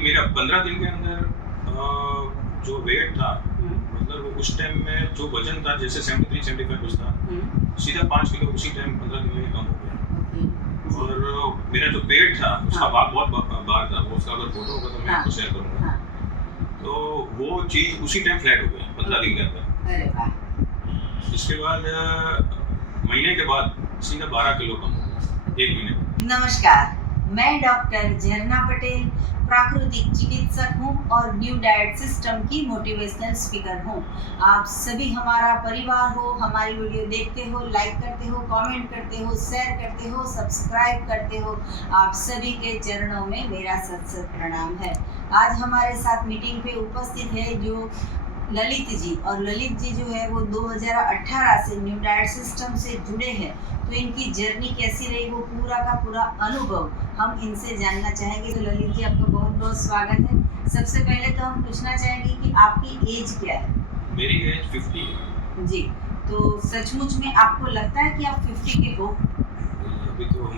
देखिए मेरा 15 दिन के अंदर जो वेट था, मतलब उस टाइम में जो वजन था जैसे 73-75 कुछ था, सीधा 5 किलो उसी टाइम 15 दिन में कम हो गया। और मेरा जो पेट था उसका भाग बहुत बाहर था, वो उसका अगर फोटो होगा तो मैं आपको शेयर करूँगा। तो वो चीज़ उसी टाइम फ्लैट हो गया 15 दिन के अंदर। अरे वाह। इसके बाद महीने के बाद सीधा 12 किलो कम हो गया 1 महीने में। नमस्कार, मैं डॉक्टर झरना पटेल प्राकृतिक चिकित्सक हूँ और न्यू डाइट सिस्टम की मोटिवेशनल स्पीकर हूँ। आप सभी हमारा परिवार हो, हमारी वीडियो देखते हो, लाइक करते हो, कमेंट करते हो, शेयर करते हो, सब्सक्राइब करते हो। आप सभी के चरणों में मेरा सत सत प्रणाम है। आज हमारे साथ मीटिंग पे उपस्थित है जो ललित जी, और ललित जी जो है वो 2018 से न्यू डाइट सिस्टम से जुड़े हैं। तो इनकी जर्नी कैसी रही वो पूरा का पूरा अनुभव हम इनसे जानना चाहेंगे। तो ललित जी आपका बहुत बहुत स्वागत है। सबसे पहले तो हम पूछना चाहेंगे कि आपकी एज क्या है? मेरी एज 50 है जी। तो सचमुच में आपको लगता है कि आप 50 के हो? अभी तो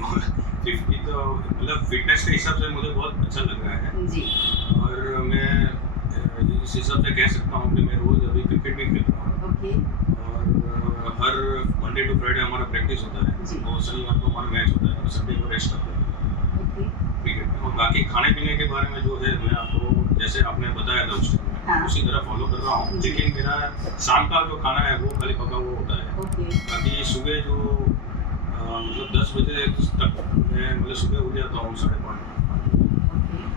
50 तो मतलब फिटनेस के हिसाब से मुझे बहुत अच्छा लग रहा है जी। और मैं इस हिसाब से कह सकता हूँ कि मैं रोज अभी क्रिकेट भी खेलता हूँ। ओके। और हर मंडे टू फ्राइडे हमारा प्रैक्टिस होता है और शनिवार को हमारा मैच होता है और संडे को रेस्ट करते हैं ओके। क्रिकेट में। और बाकी खाने पीने के बारे में जो है मैं आपको जैसे आपने बताया था उस टाइम में उसी तरह फॉलो कर रहा हूँ। लेकिन मेरा शाम का जो खाना है वो खाली पका हुआ होता है। बाकी सुबह जो मतलब 10 बजे तक मैं मतलब सुबह उठ जाता हूँ 5:30।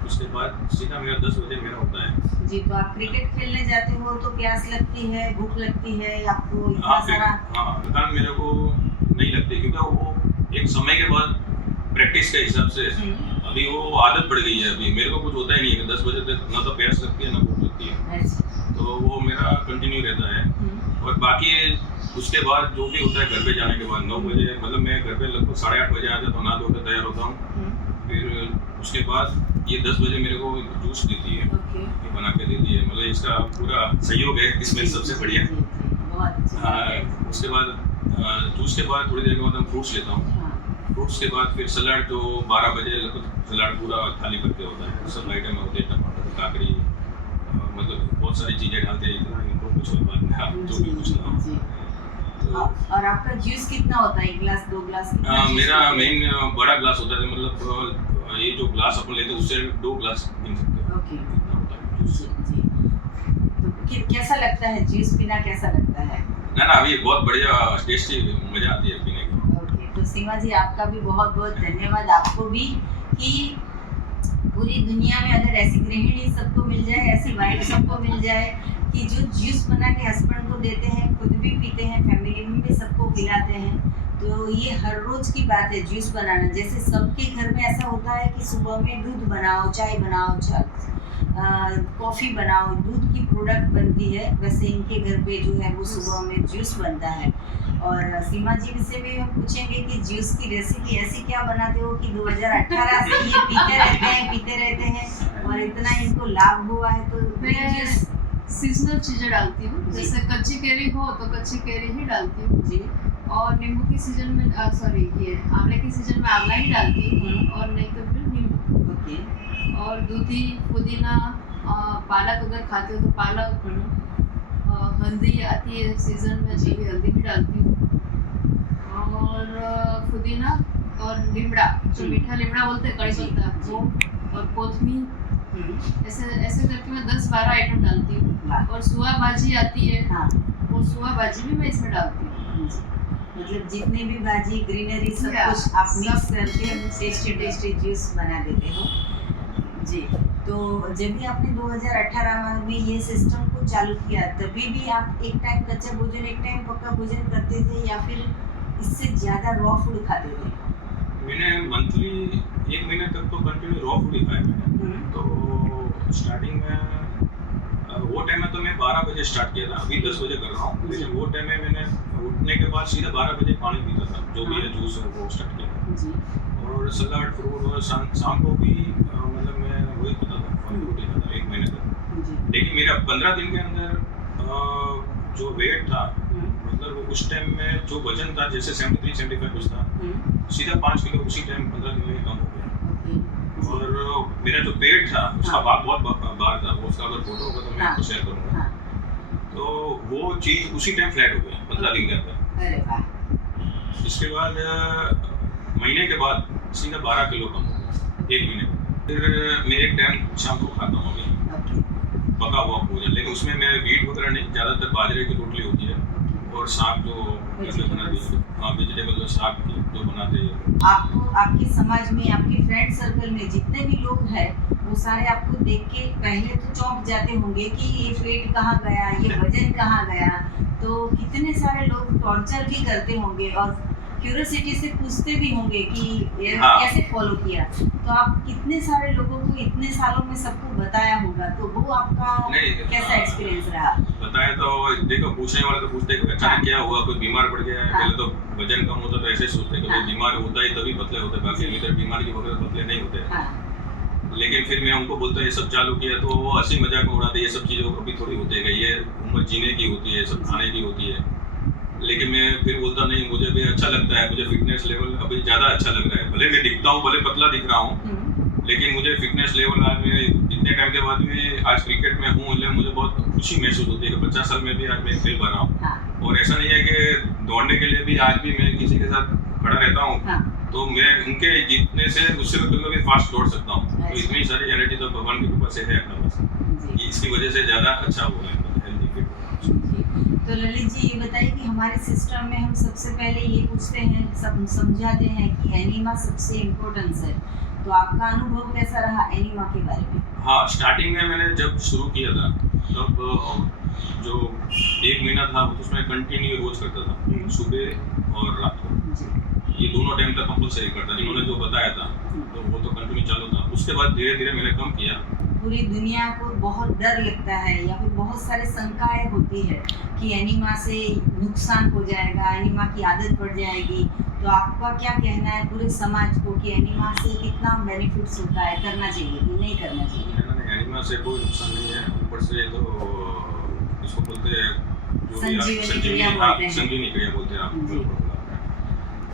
उसके बाद सीधा मेरा 10 बजे मेरा होता है। जी। तो आप क्रिकेट खेलने जाते हो तो प्यास लगती है, भूख लगती है आपको इतना सारा? हाँ, मेरे को नहीं लगती क्योंकि वो एक समय के बाद प्रैक्टिस के हिसाब से अभी वो आदत पड़ गई है। अभी मेरे को कुछ होता ही नहीं है कि 10 बजे तक ना तो प्यास लगती है ना भूख लगती है। तो वो मेरा कंटिन्यू रहता है। और बाकी उसके बाद जो भी होता है घर पे जाने के बाद 9 बजे मतलब मैं घर पे लगभग 8:30 बजे आ जाता हूँ, नहा धोकर तैयार होता हूँ। फिर उसके बाद ये 10 बजे मेरे को जूस देती है, ये बना के देती है। मतलब इसका पूरा सहयोग है इसमें सबसे बढ़िया। उसके बाद जूस के बाद थोड़ी देर के बाद मैं फ्रूट्स लेता हूँ। फ्रूट्स के बाद फिर सलाद जो 12 बजे लगभग सलाद पूरा थाली भर के होता है। सब आइटम होते हैं, टमाटर, काकड़ी, मतलब बहुत सारी चीज़ें डालते हैं। इतना इनको कुछ बात नहीं, आप जो भी कुछ ना हो। तो और आपका जूस कितना होता है? 1 ग्लास 2 ग्लास? मेरा मेन बड़ा ग्लास होता है, मतलब ये जो ग्लास अपन लेते हैं उससे 2 ग्लास पी सकते हैं। ओके। जी। तो कैसा लगता है जूस पीना, कैसा लगता है? ना अभी बहुत बढ़िया टेस्टी, मजा आती है पीने की। ओके। तो सीमा जी आपका भी बहुत बहुत धन्यवाद। आपको भी कि पूरी दुनिया में अगर ऐसी गृहिणी सबको मिल जाए, ऐसी वाइफ सबको मिल जाए कि जो जूस बना के हस्बैंड को देते हैं, खुद भी पीते हैं, फैमिली में भी सबको पिलाते हैं। तो ये हर रोज की बात है जूस बनाना। जैसे सबके घर में ऐसा होता है कि सुबह में दूध बनाओ, चाय बनाओ, कॉफ़ी बनाओ, दूध की प्रोडक्ट बनती है, वैसे इनके घर पे जो है वो सुबह में जूस बनता है। और सीमा जी से भी हम पूछेंगे कि जूस की रेसिपी ऐसी क्या बनाते हो कि 2018 से ये पीते रहते हैं और इतना इनको लाभ हुआ है। तो मैं सीजनल चीज़ें डालती हूँ। जैसे कच्ची केरी हो तो कच्ची केरी ही डालती हूँ जी। और नींबू की सीजन में ये आंवले की सीजन में आंवला ही डालती हूँ और नहीं तो फिर नींबू। ओके। और दूधी, पुदीना, पालक अगर खाते हो तो पालक, हल्दी आती है सीजन में जी, हल्दी भी डालती हूँ। और पुदीना और लीमड़ा, जो मीठा लीमड़ा बोलते हैं, कड़ी पत्ता, वो और कोथमीर, ऐसे करके मैं 10-12 आइटम डालती हूँ। और सुआ भाजी आती है, वो सुआ भाजी भी मैं इसमें डालती हूँ। मतलब जितनी भी भाजी, ग्रीनरी, सब कुछ आप मिक्स करके टेस्टी जूस बना देते हो जी। तो जब भी आपने 2018 में ये सिस्टम को चालू किया तभी भी आप एक टाइम कच्चा भोजन, एक टाइम पक्का भोजन करते थे या फिर इससे ज़्यादा रॉ फूड खाते थे? मैंने मंथली 1 महीने तक तो कंटिन्यू रॉ फूड ही खाया मैंने। तो स्टार्टिंग में वो टाइम में तो मैं 12 बजे स्टार्ट किया था, अभी 10 बजे कर रहा हूँ। लेकिन वो टाइम में मैंने उठने के बाद सीधा 12 बजे पानी पीता था, जो भी है जूस है वो स्टार्ट किया था। और सलाद, फ्रूट, और शाम को भी मतलब मैं वही पीता था, फल फ्रूट ही खाता 1 महीने तक। लेकिन मेरा 15 दिन के अंदर जो वेट था, मतलब उस टाइम में जो वजन था जैसे 73-75 कुछ था, सीधा 5 किलो उसी टाइम 15 दिन में कम हो गया। और जो मेरा जो पेट था उसका हाँ। भाग बहुत बाहर था, वो उसका अगर फोटो होगा तो मैं हाँ। आपको शेयर करूंगा। हाँ। तो वो चीज उसी टाइम फ्लैट हो गया 15 दिन के अंदर। अरे वाह। इसके बाद महीने के बाद सीधा 12 किलो कम हो गया 1 महीने में। फिर मैं एक टाइम शाम को खाता हूँ अभी ओके। पका हुआ भोजन, लेकिन उसमें मैं वीट वगैरह नहीं, ज़्यादातर बाजरे की रोटली होती है और साग जो घर में बनाते हैं, हाँ वेजिटेबल जो साग की जो बनाते हैं। आपको आपके समाज में, आपके फ्रेंड सर्कल में जितने भी लोग हैं वो सारे आपको देख के पहले तो चौंक जाते होंगे कि ये पेट कहाँ गया, ये वजन कहाँ गया। तो कितने सारे लोग टॉर्चर भी करते होंगे और क्यूरियोसिटी से पूछते भी होंगे कि ये हाँ। कैसे फॉलो किया। तो आप कितने सारे लोगों को इतने सालों में सबको बताया होगा, तो वो आपका नहीं, कैसा हाँ। एक्सपीरियंस रहा? बताया तो देखो, पूछने वाले तो पूछते हैं अचानक हाँ। क्या हुआ, कोई बीमार पड़ गया है। हाँ। पहले तो वजन कम होता तो ऐसे सोचते कि हाँ। भाई बीमार होता ही तभी पतले होते, बाकी जी। इधर बीमारी की वगैरह पतले नहीं होते। हाँ। लेकिन फिर मैं उनको बोलता ये सब चालू किया तो वो हंसी मजाक में उड़ाते, ये सब चीज़ों कभी थोड़ी होती है, ये उम्र जीने की होती है, सब खाने की होती है। लेकिन मैं फिर बोलता नहीं, मुझे भी अच्छा लगता है, मुझे फिटनेस लेवल अभी ज़्यादा अच्छा लग रहा है। भले मैं दिखता हूँ, भले पतला दिख रहा हूँ, लेकिन मुझे फिटनेस लेवल आज मैं इतने टाइम के बाद भी आज क्रिकेट में हूँ, इसलिए मुझे बहुत खुशी महसूस होती है कि 50 साल में भी आज मैं खेल पा रहा हूँ। हाँ। और ऐसा नहीं है कि दौड़ने के लिए भी आज भी मैं किसी के साथ खड़ा रहता हूँ, हाँ। तो मैं उनके जीतने से उससे कभी फास्ट दौड़ सकता हूँ। तो अच्छा। इतनी सारी एनर्जी तो भगवान की कृपा से है अपने पास, जी। इसकी वजह से ज़्यादा अच्छा हुआ है हेल्दी फिट। जी। तो ललित जी ये बताइए कि हमारे सिस्टम में हम सबसे पहले ये पूछते हैं, सब समझाते हैं कि एनीमा सबसे इम्पोर्टेंस है। तो आपका अनुभव कैसा रहा एनीमा के बारे में? हाँ, स्टार्टिंग में मैंने जब शुरू किया था तब जो 1 महीना था उसमें कंटिन्यू रोज करता था, सुबह और रात को। जी। ये दोनों टाइम तक कंपलसरी करता, जिन्होंने जो बताया था तो वो तो कंटिन्यू चालू था। उसके बाद धीरे धीरे मैंने कम किया। पूरी दुनिया को बहुत डर लगता है या फिर बहुत सारे शंकाएं होती है कि एनीमा से नुकसान हो जाएगा, एनीमा की आदत पड़ जाएगी। तो आपका क्या कहना है पूरे समाज को कि एनीमा से कितना बेनिफिट्स होता है, करना चाहिए कि नहीं करना चाहिए? नहीं, एनीमा से कोई नुकसान नहीं है। ऊपर से तो इसको बोलते हैं जो भी संजीवनी क्रिया बोलते हैं। संजीवनी क्रिया बोलते हैं जी। आप,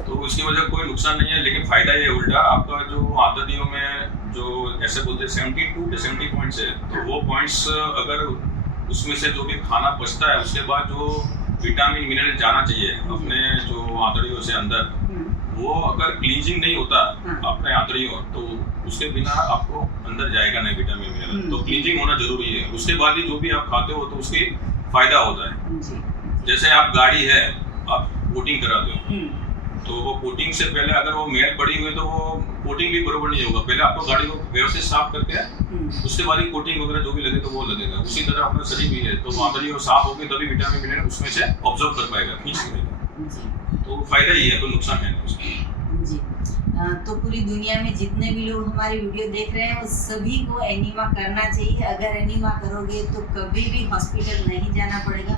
तो इसकी वजह कोई नुकसान नहीं है। लेकिन फायदा ये उल्टा आपका जो आदतियों में जो ऐसे बोलते हैं 72 से 70 पॉइंट्स है, तो वो पॉइंट्स अगर उसमें से जो भी खाना बचता है उसके बाद जो विटामिन मिनरल जाना चाहिए अपने जो आंतड़ियों से अंदर, वो अगर क्लींजिंग नहीं होता अपने आंतड़ियों, तो उसके बिना आपको अंदर जाएगा नहीं विटामिन मिनरल। तो क्लींजिंग होना जरूरी है। उसके बाद ही जो भी आप खाते हो तो उसकी फायदा होता है। जी। जैसे आप गाड़ी है, आप कोटिंग कराते हो, तो वो कोटिंग से पहले अगर वो मैल पड़ी हुई है तो वो कोटिंग भी बरोबर नहीं होगा। पहले आपको गाड़ी को व्यवस्थित साफ करके उसके बाद ही कोटिंग वगैरह जो भी लगे तो वो लगेगा। उसी तरह अपना शरीर भी है, तो आंतड़ियों साफ होगी तभी विटामिन मिनरल उसमें से ऑब्जर्व कर पाएगा, खींच लेगा। जी। तो फायदा ही है, कोई नुकसान है नहीं उसका। जी। तो पूरी दुनिया में जितने भी लोग हमारी वीडियो देख रहे हैं वो सभी को एनीमा करना चाहिए। अगर एनीमा करोगे तो कभी भी हॉस्पिटल नहीं जाना पड़ेगा।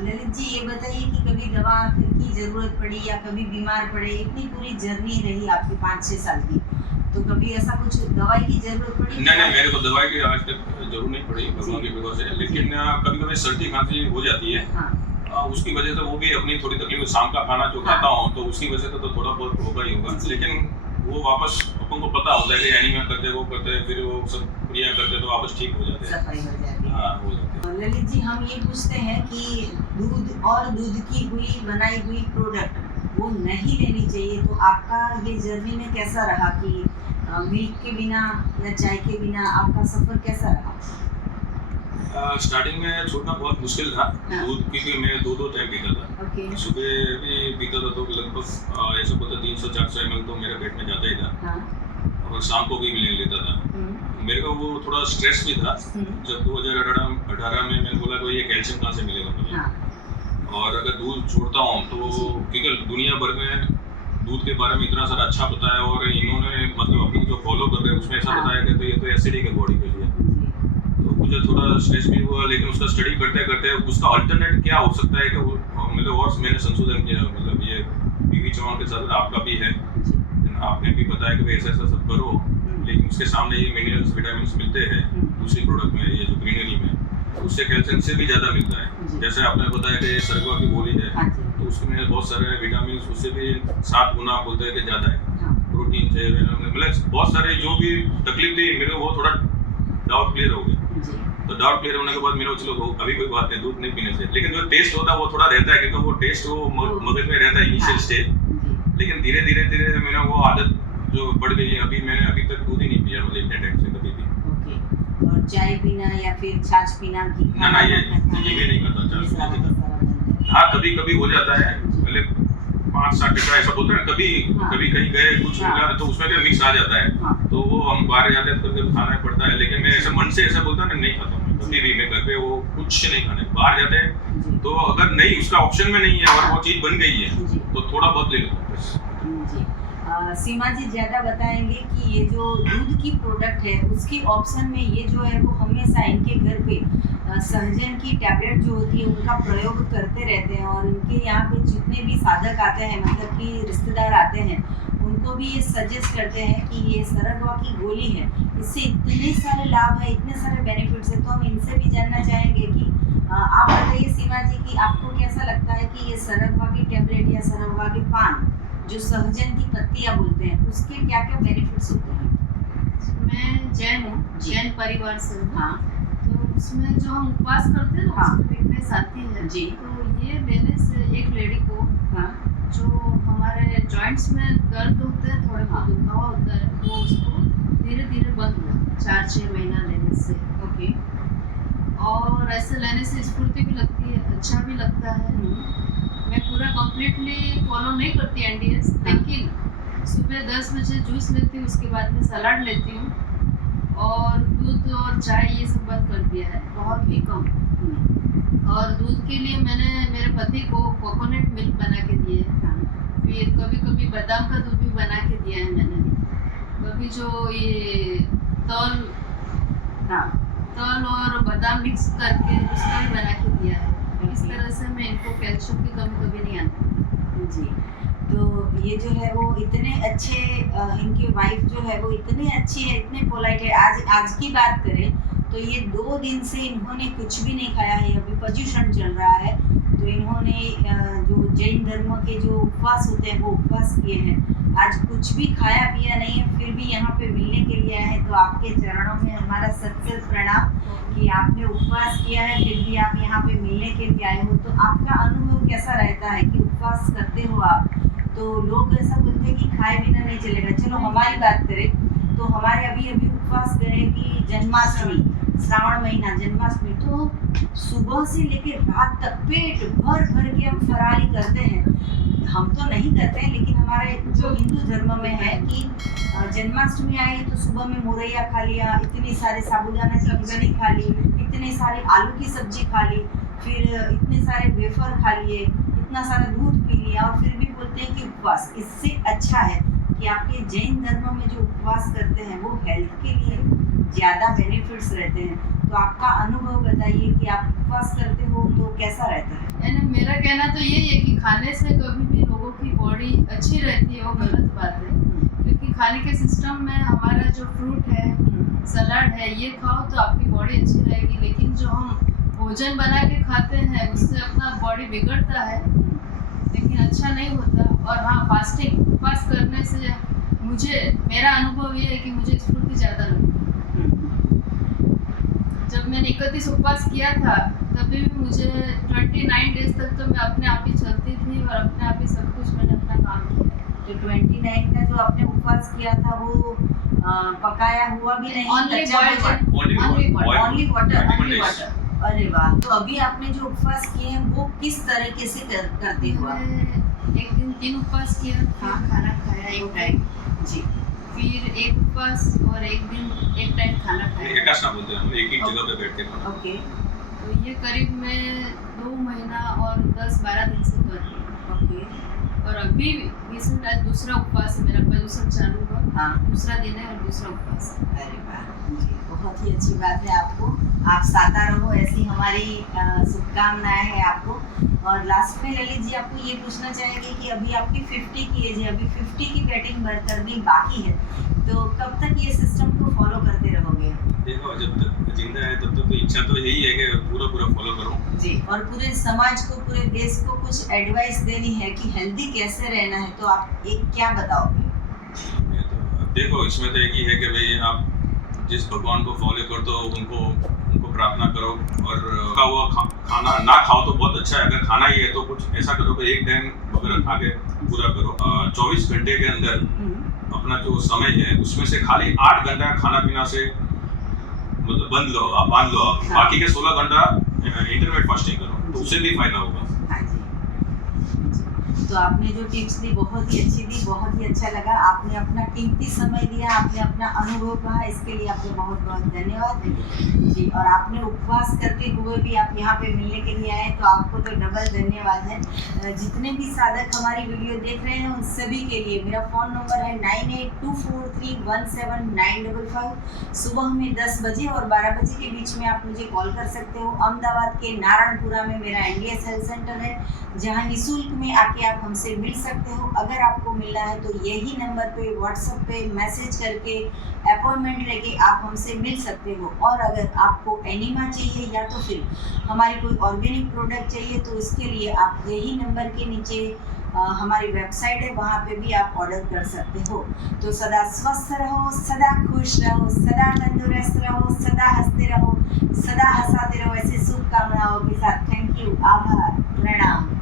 ललित जी ये बताइए कि कभी दवा की ज़रूरत पड़ी या कभी बीमार पड़े? इतनी पूरी जर्नी रही आपकी 5-6 साल की, तो कभी ऐसा कुछ दवाई की ज़रूरत पड़ी? नहीं, मेरे को दवाई की आज तक जरूर नहीं पड़ी भगवान की कृपा से। लेकिन कभी कभी सर्दी खांसी हो जाती है, हाँ। उसकी वजह से वो भी अपनी थोड़ी तकलीफ, शाम का खाना जो खाता हूँ तो उसकी वजह से तो थोड़ा बहुत होगा ही होगा। लेकिन वो वापस अपन को पता होता है कि एनीमिया करते वो करते, फिर वो सब क्रिया करते तो वापस ठीक हो जाते हैं, सफाई हो जाती है। हाँ हो जाते हैं। ललित जी हम ये पूछते हैं कि दूध और दूध की हुई बनाई हुई प्रोडक्ट वो नहीं लेनी चाहिए, तो आपका ये जर्नी में कैसा रहा कि मिल्क के बिना या चाय के बिना आपका सफ़र कैसा रहा? स्टार्टिंग में छोड़ना बहुत मुश्किल था दूध, क्योंकि मैं 2 टाइम पीता था। ओके। सुबह भी पीता था तो लगभग ऐसा बोलता 300-400 ml तो मेरे पेट में जाता ही था। हाँ। और शाम को भी ले लेता था। मेरे को वो थोड़ा स्ट्रेस भी था जब 2018 में मैंने बोला कि ये कैल्शियम कहाँ से मिलेगा मुझे। हाँ। और अगर दूध छोड़ता हूँ तो क्योंकि दुनिया भर में दूध के बारे में इतना सारा अच्छा बताया और इन्होंने मतलब अपनी जो फॉलो कर रहे हैं उसमें ऐसा बताया कि तो ये तो एसिडिक है बॉडी के लिए, तो मुझे थोड़ा स्ट्रेस भी हुआ। लेकिन उसका स्टडी करते करते उसका अल्टरनेट क्या हो सकता है कि मतलब और मैंने संशोधन किया, मतलब ये पीवी चौहान के साथ आपका भी है, आपने भी बताया कि ऐसा ऐसा सब करो, लेकिन उसके सामने ये मिनरल्स विटामिन मिलते हैं दूसरी प्रोडक्ट में, ये जो ग्रीनरी में, उससे कैल्शियम से भी ज़्यादा मिलता है। जैसे आपने बताया कि सरगवा की गोली है तो उसमें बहुत सारे विटामिन उससे भी 7 गुना बोलते हैं कि ज़्यादा है। प्रोटीन चाहिए, मतलब बहुत सारे जो भी तकलीफ थी मेरे को वो थोड़ा डाउट क्लियर हो गया। जी तो डाउट क्लियर होने के बाद मेरे को चलो अभी कोई बात नहीं, दूध नहीं पीने से, लेकिन जो टेस्ट होता है वो थोड़ा रहता है, क्योंकि वो टेस्ट वो मगज में रहता है इनिशियल स्टेज, जी लेकिन धीरे धीरे मेरा वो आदत जो पड़ गई है। मैंने अभी तक दूध ही नहीं पिया, मतलब इतने टाइम से कभी भी। ओके। और चाय पीना या फिर छाछ पीना घी ना ना, ये भी नहीं करता ये चाय सारा पीना। सारा बंद है। हाँ कभी कभी हो जाता है, मतलब 5-7 टका ऐसा बोलते हैं ना, कभी हाँ। कभी कहीं गए कुछ हाँ। मिला तो उसमें क्या मिक्स आ जाता है, हाँ तो वो हम बाहर जाते हैं तो कभी खाना पड़ता है, लेकिन मैं ऐसा मन से ऐसा बोलता ना, नहीं खाता हूँ कभी भी। मैं घर पे वो कुछ नहीं खाने, बाहर जाते हैं जी तो अगर नहीं उसका ऑप्शन में नहीं है और वो चीज़ बन गई है जी तो थोड़ा बहुत ले लेता हूँ बस। जी। सीमा जी ज़्यादा बताएंगे कि ये जो दूध की प्रोडक्ट है उसकी ऑप्शन में ये जो है वो हमेशा इनके घर पे सहजन की टैबलेट जो होती है उनका प्रयोग करते रहते हैं, और इनके यहाँ पे जितने भी साधक आते हैं, मतलब कि रिश्तेदार आते हैं, उनको भी ये सजेस्ट करते हैं कि ये सरगवा की गोली है, इससे इतने सारे लाभ है, इतने सारे बेनिफिट्स है। तो हम इनसे भी जानना चाहेंगे कि आप बताइए सीमा जी कि आपको कैसा लगता है कि ये सरगवा की टैबलेट या सरगवा के पान जो सहजन की पत्तियां बोलते हैं उसके क्या क्या बेनिफिट्स होते हैं? मैं जैन हूँ, जी। जैन परिवार से हूँ। हाँ तो उसमें जो हम उपवास करते हैं ना, हाँ। उसमें वीकनेस आती है जी। तो ये लेने से एक लेडी को हाँ जो हमारे जॉइंट्स में दर्द होते हैं, थोड़े बहुत दुखावा होता है, वो उसको धीरे धीरे बंद हुआ 4-6 महीना लेने से। ओके। और ऐसे लेने से स्फूर्ति भी लगती है, अच्छा भी लगता है। मैं पूरा कम्प्लीटली फॉलो नहीं करती एनडीएस, लेकिन सुबह 10 बजे जूस लेती हूँ, उसके बाद में सलाद लेती हूँ, और दूध और चाय ये सब बंद कर दिया है, बहुत ही कम। और दूध के लिए मैंने मेरे पति को कोकोनट मिल्क बना के दिए है, फिर कभी कभी बादाम का दूध भी बना के दिया है मैंने, कभी जो ये तल और बादाम मिक्स करके उसका भी बना के दिया है। इस तरह से मैं इनको कैल्शियम की कमी कभी नहीं आती। जी। तो ये जो है वो इतने अच्छे इनके वाइफ जो है वो इतने अच्छी है, इतने पोलाइट है। आज की बात करें तो ये 2 दिन से इन्होंने कुछ भी नहीं खाया है, अभी पर्युषण चल रहा है, तो इन्होंने जो जैन धर्म के जो उपवास होते हैं वो उपवास किए हैं। आज कुछ भी खाया पिया नहीं है, फिर भी यहाँ पे मिलने के लिए आए हैं। तो आपके चरणों में हमारा सत प्रणाम कि आपने उपवास किया है, फिर भी आप यहाँ पे मिलने के लिए आए हो। तो आपका अनुभव कैसा रहता है कि उपवास करते हो आप? तो लोग ऐसा बोलते हैं कि खाए बिना नहीं चलेगा। चलो हमारी बात करें तो हमारे अभी उपवास करें कि जन्माष्टमी, श्रावण महीना जन्माष्टमी, तो सुबह से लेकर रात तक पेट भर भर के हम फरारी करते हैं। हम तो नहीं करते हैं, लेकिन हमारे जो हिंदू धर्म में है कि जन्माष्टमी आई तो सुबह में मोरैया खा लिया, इतनी सारे साबूदाना की खिचड़ी खा ली, इतनी सारी आलू की सब्जी खा ली, फिर इतने सारे वेफर खा लिए, इतना सारा दूध पी लिया, और फिर भी बोलते हैं कि उपवास। इससे अच्छा है कि आपके जैन धर्म में जो उपवास करते हैं वो हेल्थ के लिए ज़्यादा बेनिफिट्स रहते हैं। तो आपका अनुभव बताइए कि आप उपवास करते हो तो कैसा रहता है? यानी मेरा कहना तो यही है कि खाने से कभी भी लोगों की बॉडी अच्छी रहती है, वो गलत बात है। क्योंकि खाने के सिस्टम में हमारा जो फ्रूट है, सलाद है, ये खाओ तो आपकी बॉडी अच्छी रहेगी। लेकिन जो हम भोजन बना के खाते हैं उससे अपना बॉडी बिगड़ता है, लेकिन अच्छा नहीं होता। और हाँ, फास्टिंग उपवास करने से मेरा अनुभव ये है कि मुझे स्फूर्ति ज़्यादा लगती है। जब मैंने 31 उपवास किया था तभी भी मुझे 29 डेज तक तो मैं अपने आप ही चलती थी और अपने आप ही सब कुछ मैंने अपना काम किया। तो 29 का जो आपने उपवास किया था वो पकाया हुआ भी नहीं, Only कच्चा boiled भोजन? only water. Only water. अरे वाह। तो अभी आपने जो उपवास किए हैं वो किस तरीके से करते हो आप? मैंने एक दिन 3 उपवास किया, फिर हाँ। खाना खाया एक टाइम, जी। फिर एक उपवास और एक दिन एक टाइम खाना खाया। एकादशी बोलते हैं हम, एक ही जगह पे बैठ के खाना। ओके। तो ये करीब मैं 2 महीना और 10-12 दिन से कर रही हूँ। ओके। और अभी रिसेंट आज दूसरा उपवास है मेरा, पर्युषण चालू हुआ, हाँ। दूसरा दिन है और दूसरा उपवास है। अरे वाह जी, बहुत ही अच्छी बात है। आपको आप साता रहो, ऐसी हमारी शुभकामनाएं हैं आपको। और लास्ट में ललित जी आपको ये पूछना चाहेंगे कि अभी आपकी 50 की एज है, अभी 50 की बैटिंग करनी बाकी है, तो कब तक ये सिस्टम को फॉलो करते रहोगे? देखो जब तक जिंदा है तब तक तो इच्छा तो यही है कि पूरा फॉलो करो जी। और पूरे समाज को, पूरे देश को कुछ एडवाइस देनी है कि हेल्दी कैसे रहना है, तो आप एक क्या बताओगे? मेरा देखो इसमें तो एक ही है कि भाई आप जिस भगवान को फॉलो करते हो उनको प्रार्थना करो, और का हुआ खाना ना खाओ तो बहुत अच्छा है। अगर खाना ही है तो कुछ ऐसा करो कि एक टाइम वगैरह खा के पूरा करो। 24 घंटे के अंदर अपना जो समय है उसमें से खाली 8 घंटा खाना पीना से मतलब बांध लो आप। हाँ। बाकी के 16 घंटा इंटरमिटेंट फास्टिंग करो, तो उससे भी फायदा होगा। हाँ जी। तो आपने जो टिप्स दी बहुत ही अच्छी दी, बहुत ही अच्छा लगा। आपने अपना कीमती समय दिया, आपने अपना अनुभव कहा, इसके लिए आपको बहुत बहुत धन्यवाद जी। और आपने उपवास करते हुए भी आप यहाँ पे मिलने के लिए आए, तो आपको तो डबल धन्यवाद है। जितने भी साधक हमारी वीडियो देख रहे हैं उन सभी के लिए मेरा फ़ोन नंबर है 9824317955। सुबह में 10 बजे और 12 बजे के बीच में आप मुझे कॉल कर सकते हो। अहमदाबाद के नारायणपुरा में मेरा NDS हेल्थ सेंटर है, जहाँ निःशुल्क में आके आप हमसे मिल सकते हो। अगर आपको मिलना है तो यही नंबर पे व्हाट्सएप पे मैसेज करके अपॉइंटमेंट लेके आप हमसे मिल सकते हो। और अगर आपको एनिमा चाहिए या तो फिर हमारी कोई ऑर्गेनिक प्रोडक्ट चाहिए तो इसके लिए आप यही नंबर के नीचे हमारी वेबसाइट है, वहाँ पे भी आप ऑर्डर कर सकते हो। तो सदा स्वस्थ रहो, सदा खुश रहो, सदा तंदुरुस्त रहो, सदा हंसते रहो, सदा हंसाते रहो, ऐसी शुभकामनाओं के साथ। थैंक यू, आभार, प्रणाम।